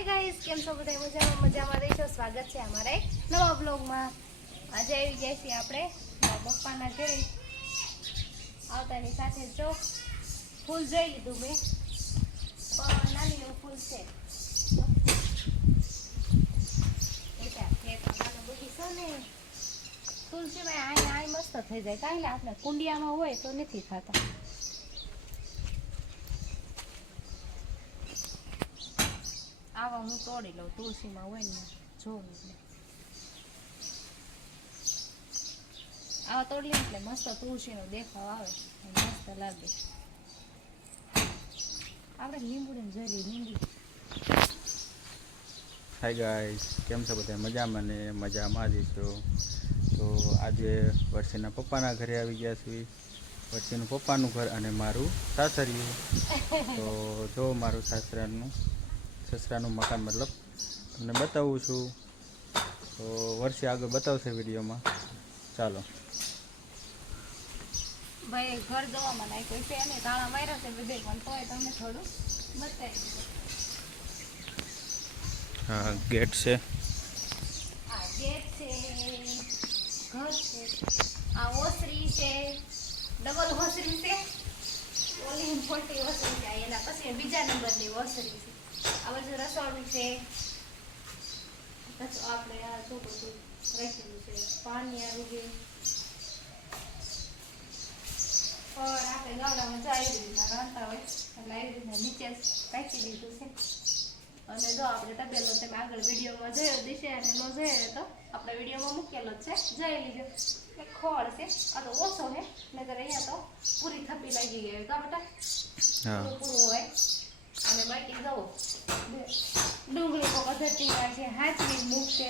Hi guys કેમ છો બધા? મજામાં મજામાં રહીશો? સ્વાગત છે અમારા એક નવા બ્લોગમાં આજે આવી ગયા છીએ આપણે પપ્પાના ઘરે. આવતાની સાથે જો ફૂલ જોઈ લીધું મેં. નાની એવું ફૂલ છે. ખેત બગીચો ને. ફૂલ સિવાય આય આય મસ્ત થઈ જાય. કાંઈ આપણે કુંડિયામાં હોય તો નથી થતા આવા હું તોડી લઉં, તુલસીમાં હોય ને જોઉં એટલે આવા તોડી લઉં એટલે મસ્ત તુલસીનો દેખાવ આવે મસ્ત લાગે. આપણે જોઈ લઈએ લીંબુ. હાય ગાઈસ કેમ છો બધા? મજામાં ને? મજામાં જ છો? તો આજે વર્ષીના પપ્પાના ઘરે આવી ગયા છીએ. વર્ષીનું પપ્પાનું ઘર અને મારું સાસરિયું. તો જો મારું સાસરાનું સસરાનું મકાન મતલબ તમને બતાવું છું. તો વર્ષે આગળ બતાવશે વિડીયોમાં. ચાલો. ભાઈ ઘર જોવામાં નાખ્યું છે અને તાળા માર્યા છે બધે પણ તોય તમને થોડું બતાવી હા ગેટ છે. આ ગેટ છે ઘર છે આ ઓસરી છે ડબલ ઓસરી છે. ઓલી મોટી ઓસરી છે એના પછી બીજા નંબરની ઓસરી છે. આ બધું રસોડું છે આપણે આ શું બધું રાખેલું છે પાણી આ રૂગે પણ આપણે ગામડામાં જો આવી રીતના રાંધતા હોય એટલે આવી રીતના નીચે રાખી દીધું છે. અને જો આપણે તબેલો તમે આગળ વિડીયોમાં જોયો દિશે અને ન જોયો તો આપણે વિડીયોમાં મૂકેલો છે. જોઈ લીધો. ખોળ છે આ તો ઓછો છે નકર અહીંયા તો પૂરી થપી લાગી ગઈ હોય બેટા પૂરું હોય. અને બાકી પદ્ધતિમાં છે હાચવી મૂકશે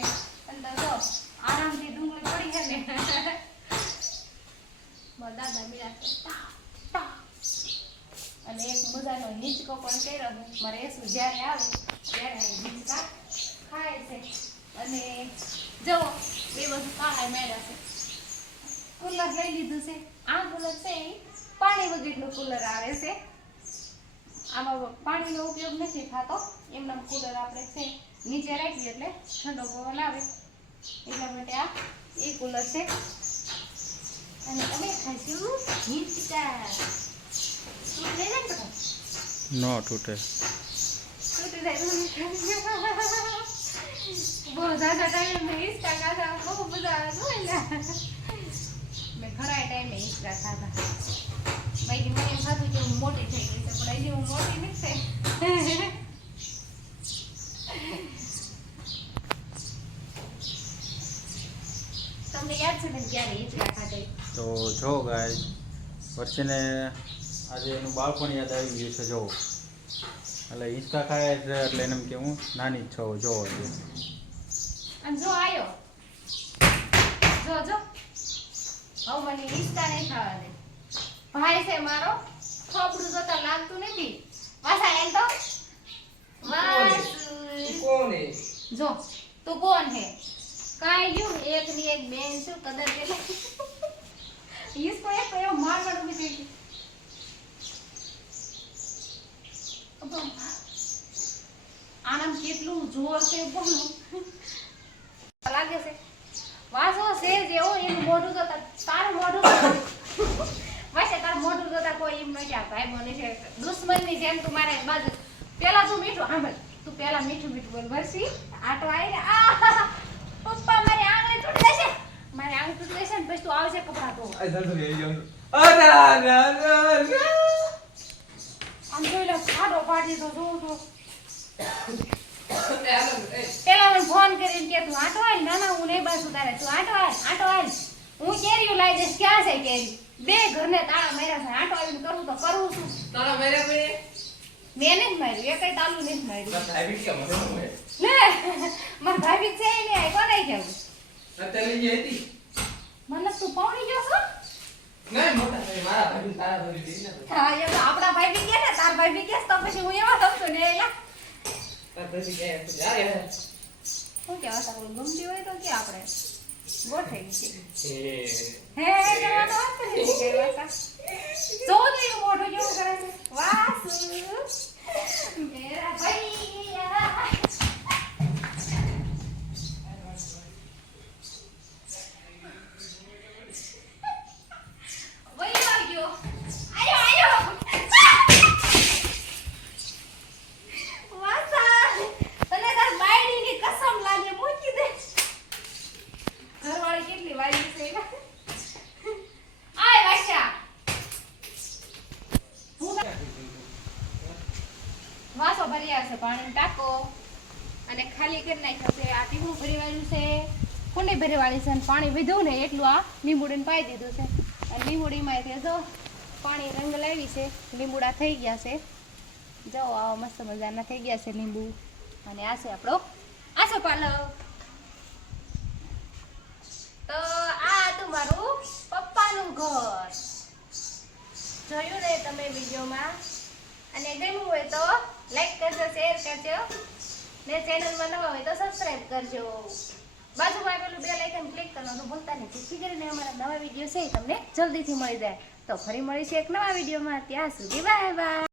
અને તો જો, આરામથી ડુંગળી પડી છે ને. મારા દાદા બીડા છે, ટા ટા. અને એક મજાનો હિંચકો પણ કર્યો મારે એસું જ્યારે આવે, ત્યારે હિંચકા ખાય છે. અને જો, બે બધું કાળા મેળા છે. કુલર લઈ લીધું છે. આ કુલર છે પાણી વગેરેનું કુલર આવે છે. આમાં પાણીનો ઉપયોગ નથી થતો. એમના કુલર આપણે છે. નીચે રાખીએ એટલે ઠંડો પવન આવે. એટલા માટે આ એ કુલર છે. અને અમે ખાઈશું હિંચકા તૂટે ને બધા? ન તૂટે. તૂટી જાય બહુ ઝાઝા ટાઈમે હિંચકા ખાધા બહુ મજા આવે મેં ખરા ટાઈમે હિંચકા ખાધા. બાકી મને એમ થતું કે હું મોટી થઈ ગઈ છે પણ હજી હું મોટી નથી થઈ તમને યાદ છે ને ક્યારે હિંચકા ખાધા તો જો ગાય વચ્ચેને આજે એનું બાળપણ યાદ આવી ગયું છે જો. એટલે હિંચકા ખાય છે એટલે એને એમ કે હું નાની જ છું જો અને જો આયો. જો જો. હવે મને ઈચ્છા નહીં ખાવા દે ભાઈ છે મારો. થોબડું જોતા લાગતું નથી. વાસા એમ તો. વાસુ. કોણ હે જો તું કોણ હે કાઈ ગયું એક ની એક બેન છું કદર કે ઈસ કોઈ એક એવો માર માર ઊભી થઈ આનામ કેટલું જોર છે બોલું લાગે છે. વાસો છે જેવો એનું મોઢું જોતા તારું મોઢું વાસે તારું મોઢું જોતા કોઈ એમ નથી, આ ભાઈ બોલે છે, દુશ્મનની જેમ તું મારે બાજુ. પેલા તું મીઠું સાંભળ. તું પેલા મીઠું મીઠું બોલ. વરસી, આટો આવી આ પપ્પા મારી આંગળી તૂટી જશે. મારી આંગળી તૂટી જશે ને પછી તું આવશે કપડા ધોવા. આ જલ્દી લઈ જાઉં અરે અરે અરે આમ જોઈ લો ખાડો પાડી તો. અરે અરે પેલા મને ફોન કરીને કે તું આટો આલ ના ના હું નહીં બાસું તારે. તું આટો આલ આટો આલ હું કેરીયું લાવી દઈશ ક્યાં છે કેરી? બે ઘરને તાળા માર્યા છે. આટો આવીને કરું તો કરું છું. મેં નથી માર્યું એકય તાલું નથી માર્યું. ને આવી કે મને હું લે મારા ભાભી છે ને આ કોને કેવું અત્યારે જે હતી. મને તું પાણી ગયો છો? નહીં મોટા ભાઈ મારા ભાઈ તારા ભાભી દઈ ના હા એ તો આપણા ભાભી કે ને તાર ભાભી કે તો પછી હું એવા સમજુ ને એલા તારા ભાઈ કે યાર શું કહેવા તા કોઈ ગમતી હોય તો કે આપણે? ગોઠવી છે. હે. હે જવાનો વાત કરી કે વાસા જો તો એવું મોઢું કેવું કરે છે? વાસુ. પાણીનો ટાકો. અને ખાલી કરી નાખ્યો છે. આ ટીમું ભરી છે. કુંડી ભરી છે? અને પાણી વધ્યું ને એટલું આ લીંબુડીને પાઈ દીધું છે. અને લીંબુડીમાં જો પાણી રંગ લાવી છે. લીંબુડા થઈ ગયા છે. જો આવા મસ્ત મજાના થઈ ગયા છે લીંબુ. અને આ છે આપણો આસો પાલવ. તો આ હતું મારું પપ્પાનું ઘર. જોયું ને તમે વિડીયોમાં અને ગમ્યું હોય તો લાઈક કરજો ને ચેનલમાં નવા હોય તો સબસ્ક્રાઇબ કરજો. બાજુમાં પેલું બે લાઇકન ક્લિક કરવાનું ભૂલતા નહીં. જેથી કરીને અમારા નવા વીડિયો છે તમને જલ્દીથી મળી જાય. તો ફરી મળીશું એક નવા વિડીયોમાં ત્યાં સુધી બાય બાય